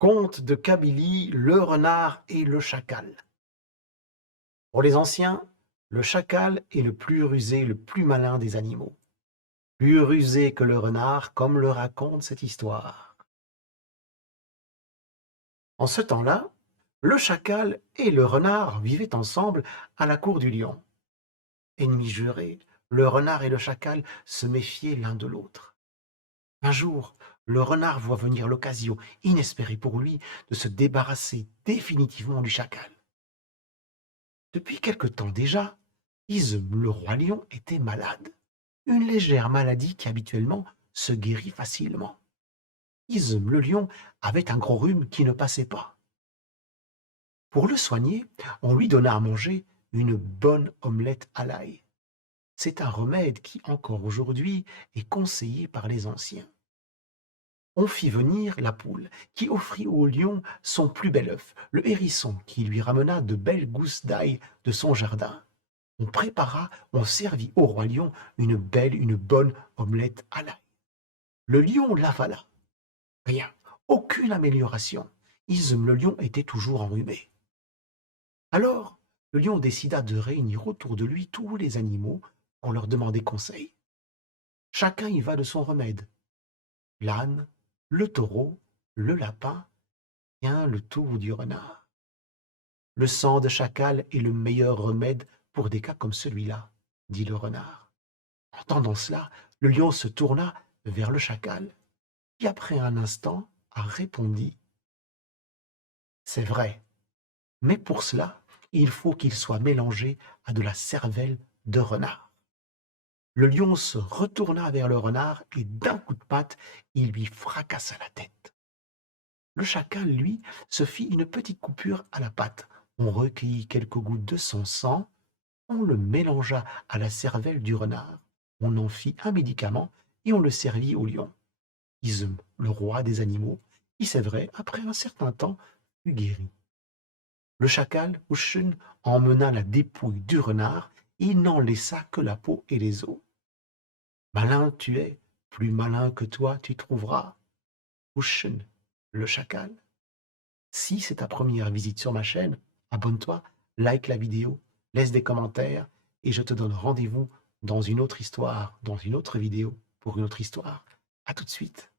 Conte de Kabylie, le renard et le chacal. Pour les anciens, le chacal est le plus rusé, le plus malin des animaux. Plus rusé que le renard, comme le raconte cette histoire. En ce temps-là, le chacal et le renard vivaient ensemble à la cour du lion. Ennemis jurés, le renard et le chacal se méfiaient l'un de l'autre. Un jour, le renard voit venir l'occasion, inespérée pour lui, de se débarrasser définitivement du chacal. Depuis quelque temps déjà, Ism, le roi lion, était malade. Une légère maladie qui habituellement se guérit facilement. Ism, le lion, avait un gros rhume qui ne passait pas. Pour le soigner, on lui donna à manger une bonne omelette à l'ail. C'est un remède qui, encore aujourd'hui, est conseillé par les anciens. On fit venir la poule, qui offrit au lion son plus bel œuf, le hérisson, qui lui ramena de belles gousses d'ail de son jardin. On servit au roi lion une bonne omelette à l'ail. Le lion l'avala. Rien, aucune amélioration. Ism le lion était toujours enrhumé. Alors, le lion décida de réunir autour de lui tous les animaux pour leur demander conseil. Chacun y va de son remède. L'âne, le taureau, le lapin, tient le tour du renard. Le sang de chacal est le meilleur remède pour des cas comme celui-là, dit le renard. Entendant cela, le lion se tourna vers le chacal, qui après un instant répondit: C'est vrai, mais pour cela, il faut qu'il soit mélangé à de la cervelle de renard. Le lion se retourna vers le renard et d'un coup de patte, il lui fracassa la tête. Le chacal, lui, se fit une petite coupure à la patte. On recueillit quelques gouttes de son sang, on le mélangea à la cervelle du renard. On en fit un médicament et on le servit au lion. Ism, le roi des animaux, qui, c'est vrai, après un certain temps, fut guéri. Le chacal, Ushun, emmena la dépouille du renard et il n'en laissa que la peau et les os. Malin tu es, plus malin que toi tu trouveras. Ushun, le chacal. Si c'est ta première visite sur ma chaîne, abonne-toi, like la vidéo, laisse des commentaires et je te donne rendez-vous dans une autre histoire, dans une autre vidéo pour une autre histoire. À tout de suite.